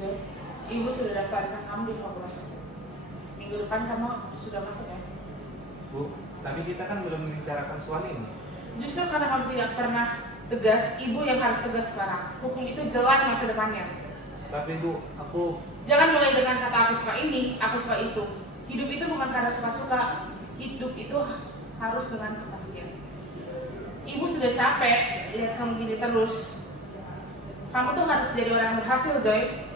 Joy, ibu sudah daftarkan kamu di fakultas aku. Minggu depan kamu sudah masuk ya? Bu, tapi kita kan belum membicarakan soal ini. Justru karena kamu tidak pernah tegas, ibu yang harus tegas sekarang. Hukum itu jelas masa depannya. Tapi Bu, aku... Jangan mulai dengan kata aku suka ini, aku suka itu. Hidup itu bukan karena suka-suka. Hidup itu harus dengan kepastian. Ibu sudah capek lihat kamu gini terus. Kamu tuh harus jadi orang yang berhasil, Joy.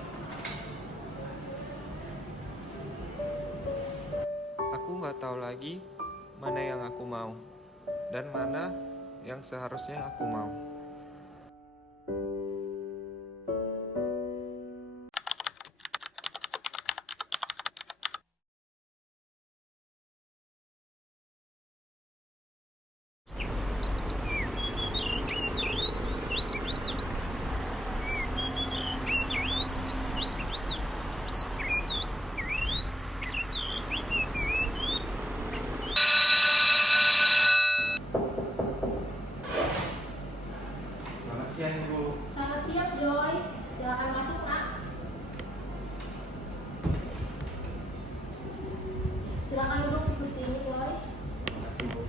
Aku nggak tahu lagi mana yang aku mau dan mana yang seharusnya aku mau. Selamat siang, Bu. Selamat siang, Joy. Silakan masuk, Nak. Silakan duduk di kursi ini, Joy. Terima kasih, Bu.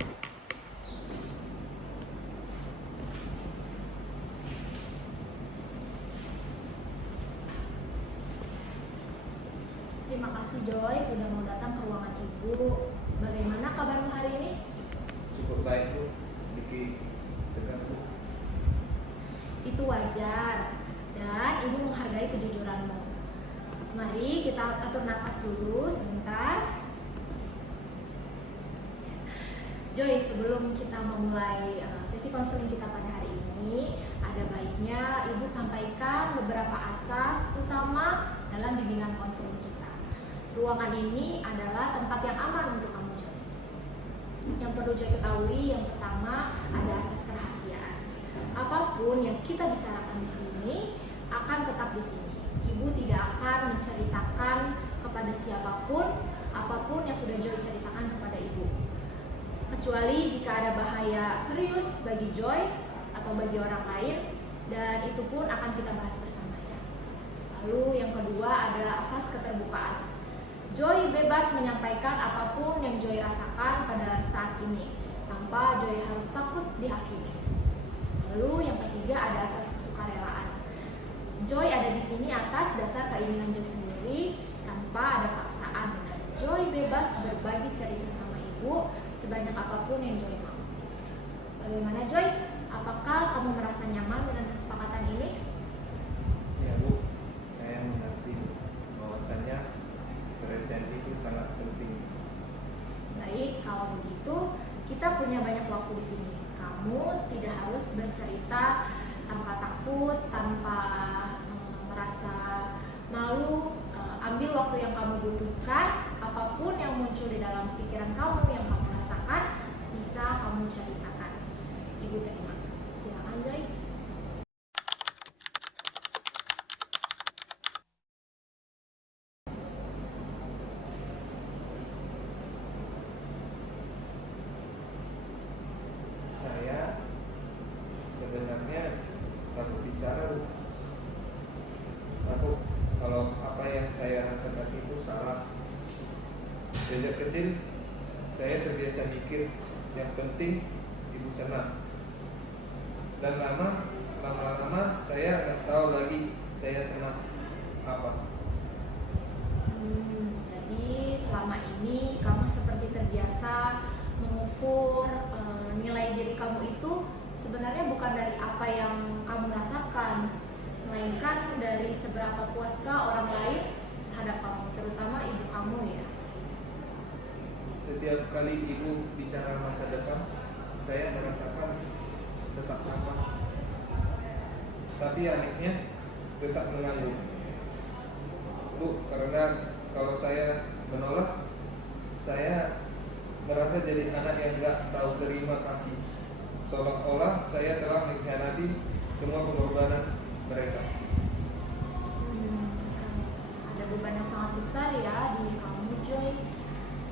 Terima kasih, Joy, sudah mau datang ke ruangan Ibu. Bagaimana kabarmu hari ini? Cukup baik Bu, sedikit tegang Bu. Itu wajar. Dan Ibu menghargai kejujuranmu. Mari kita atur napas dulu sebentar. Joy, sebelum kita memulai sesi konseling kita pada hari ini, ada baiknya Ibu sampaikan beberapa asas utama dalam bimbingan konseling kita. Ruangan ini adalah tempat yang aman untuk kamu, Joy. Yang perlu Joy ketahui, yang pertama ada asas kerahasiaan. Apapun yang kita bicarakan di sini akan tetap di sini. Ibu tidak akan menceritakan kepada siapapun apapun yang sudah Joy ceritakan kepada Ibu. Kecuali jika ada bahaya serius bagi Joy atau bagi orang lain, dan itu pun akan kita bahas bersama ya. Lalu yang kedua ada asas keterbukaan. Joy bebas menyampaikan apapun yang Joy rasakan pada saat ini tanpa Joy harus takut dihakimi. Lalu yang ketiga ada asas kesukarelaan. Joy ada di sini atas dasar keinginan Joy sendiri tanpa ada paksaan. Dan Joy bebas berbagi cerita sama Ibu sebanyak apapun yang Joy mau. Bagaimana, Joy? Apakah kamu merasa nyaman dengan kesepakatan ini? Ya Bu, saya mengerti bahwasannya kerahasiaan itu sangat penting. Baik, kalau begitu kita punya banyak waktu di sini. Kamu tidak harus bercerita tanpa takut, tanpa merasa malu. Ambil waktu yang kamu butuhkan. Apapun yang muncul di dalam pikiran kamu, yang kamu rasakan, bisa kamu ceritakan. Ibu terima. Silakan, Joy. Saya sebenarnya takut bicara Bu. Takut kalau apa yang saya rasakan itu salah. Sejak kecil saya terbiasa mikir yang penting ibu senang. Dan lama-lama saya nggak tahu lagi saya senang apa. Jadi selama ini kamu seperti terbiasa mengukur nilai diri kamu itu sebenarnya bukan dari apa yang kamu rasakan, melainkan dari seberapa puaskah orang lain terhadap kamu, terutama ibu kamu ya. Setiap kali ibu bicara masa depan, saya merasakan sesak napas. Tapi anehnya tetap mengangguk. Bu, karena kalau saya menolak, saya merasa jadi anak yang gak tahu terima kasih. Seolah-olah saya telah mengkhianati semua pengorbanan mereka. Ada beban yang sangat besar ya di kamu, Joy.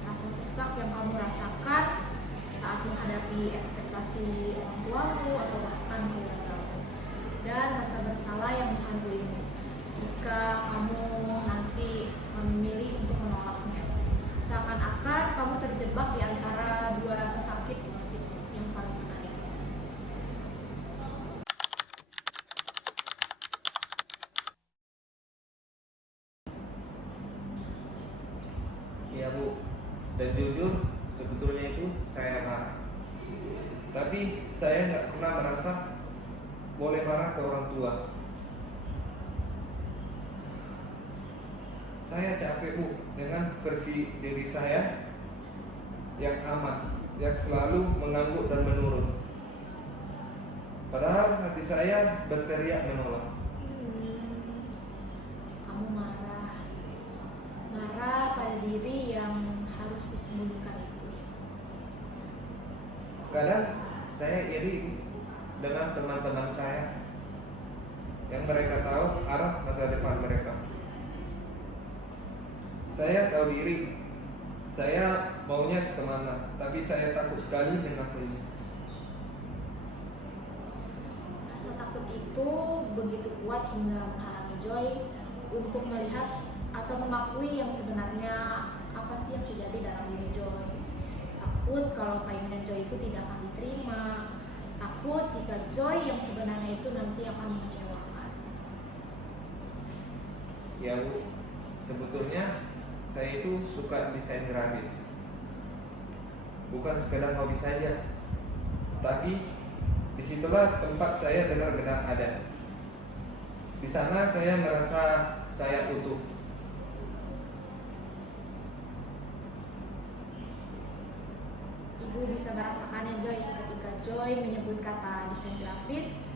Rasa sesak yang kamu rasakan saat menghadapi ekspektasi orang tuamu atau bahkan keluargamu, dan rasa bersalah yang menghantuimu. jika kamu nanti memilih untuk menolaknya. Seakan-akan kamu terjebak di antara dua rasa sakit itu yang saling menarik. Iya Bu, dan jujur sebetulnya itu saya marah. Tapi saya nggak pernah merasa boleh marah ke orang tua. Saya capek Bu dengan versi diri saya yang aman, yang selalu mengangguk dan menurut. Padahal hati saya berteriak menolak. Kamu marah pada diri yang harus disembunyikan itu ya. Kadang saya iri dengan teman-teman saya yang mereka tahu arah masa depan mereka. Saya tahu diri, saya maunya kemana, tapi saya takut sekali mengakui. Rasa takut itu begitu kuat hingga menghalangi Joy untuk melihat atau mengakui yang sebenarnya apa sih yang sejati dalam diri Joy. Takut kalau keinginan Joy itu tidak akan diterima. Takut jika Joy yang sebenarnya itu nanti akan mengecewakan. Ya Bu, sebetulnya saya itu suka desain grafis. Bukan sekedar hobi saja, tapi disitulah tempat saya benar-benar ada. Di sana saya merasa saya utuh. Ibu bisa merasakannya Joy ketika Joy menyebut kata desain grafis.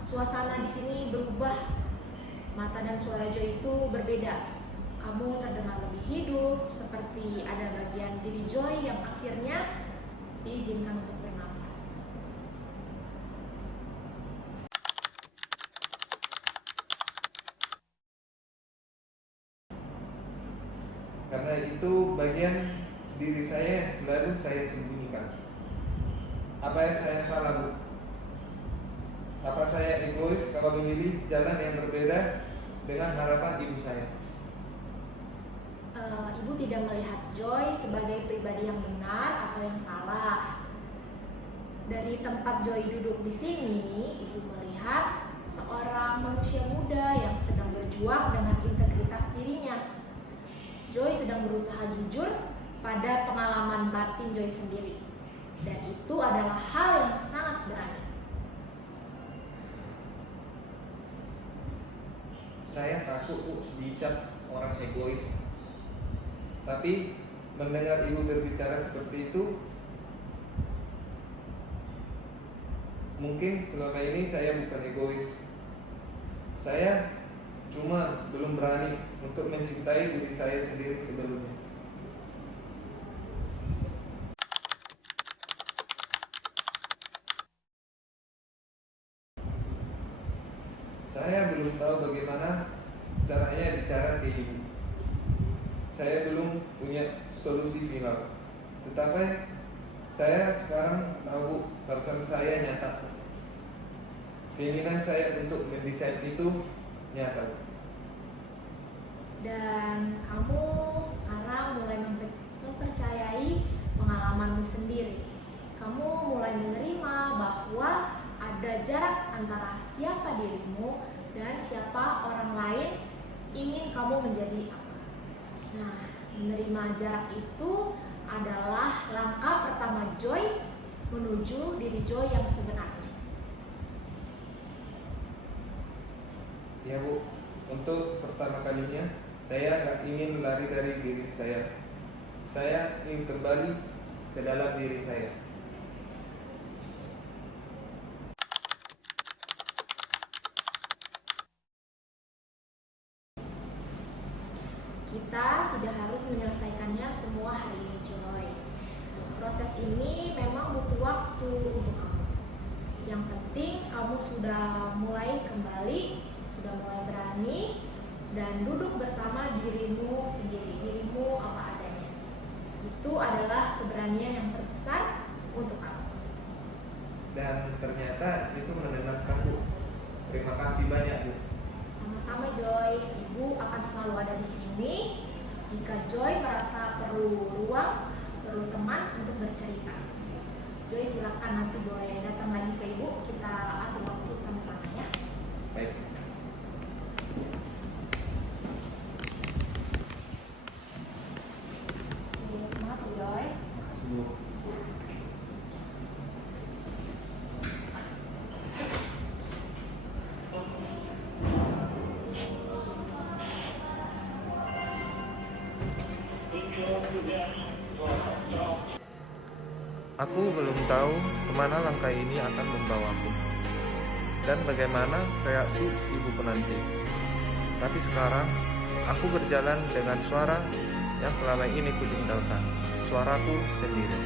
Suasana di sini berubah. Mata dan suara Joy itu berbeda. Kamu terdengar lebih hidup, seperti ada bagian diri Joy yang akhirnya diizinkan untuk bernapas. Karena itu bagian diri saya yang selalu saya sembunyikan. Apa yang saya salah Bu? Apa saya egois kalau memilih jalan yang berbeda dengan harapan ibu saya? Ibu tidak melihat Joy sebagai pribadi yang benar atau yang salah. Dari tempat Joy duduk di sini, Ibu melihat seorang manusia muda yang sedang berjuang dengan integritas dirinya. Joy sedang berusaha jujur pada pengalaman batin Joy sendiri. Dan itu adalah hal yang sangat berani. Saya takut Bu dicap orang egois. Tapi mendengar ibu berbicara seperti itu, mungkin selama ini saya bukan egois. Saya cuma belum berani untuk mencintai diri saya sendiri sebelumnya. Saya belum tahu bagaimana caranya bicara ke ibu. Saya belum punya solusi final. Tetapi saya sekarang tahu perasaan saya nyata. Keinginan saya untuk mendesain itu nyata. Dan kamu sekarang mulai mempercayai pengalamanmu sendiri. Kamu mulai menerima bahwa ada jarak antara siapa dirimu dan siapa orang lain ingin kamu menjadi apa. Nah, menerima jarak itu adalah langkah pertama Joy menuju diri Joy yang sebenarnya. Ya Bu, untuk pertama kalinya saya gak ingin lari dari diri saya. Saya ingin kembali ke dalam diri saya. Kita tidak harus menyelesaikannya semua hari ini Joy. Proses ini memang butuh waktu untuk kamu. Yang penting kamu sudah mulai kembali, sudah mulai berani dan duduk bersama dirimu sendiri, dirimu apa adanya. Itu adalah keberanian yang terbesar untuk kamu. Dan ternyata itu menenangkan Bu. Terima kasih banyak Bu. Sama Sama-sama Joy, Ibu akan selalu ada di sini jika Joy merasa perlu ruang, perlu teman untuk bercerita. Joy silakan nanti boleh datang lagi ke Ibu, kita atur waktu sama-sama ya. Baik. Oke, semangat ya Joy. Makasih Bu. Aku belum tahu kemana langkah ini akan membawaku dan bagaimana reaksi ibuku nanti. Tapi sekarang aku berjalan dengan suara yang selama ini kutinggalkan, suaraku sendiri.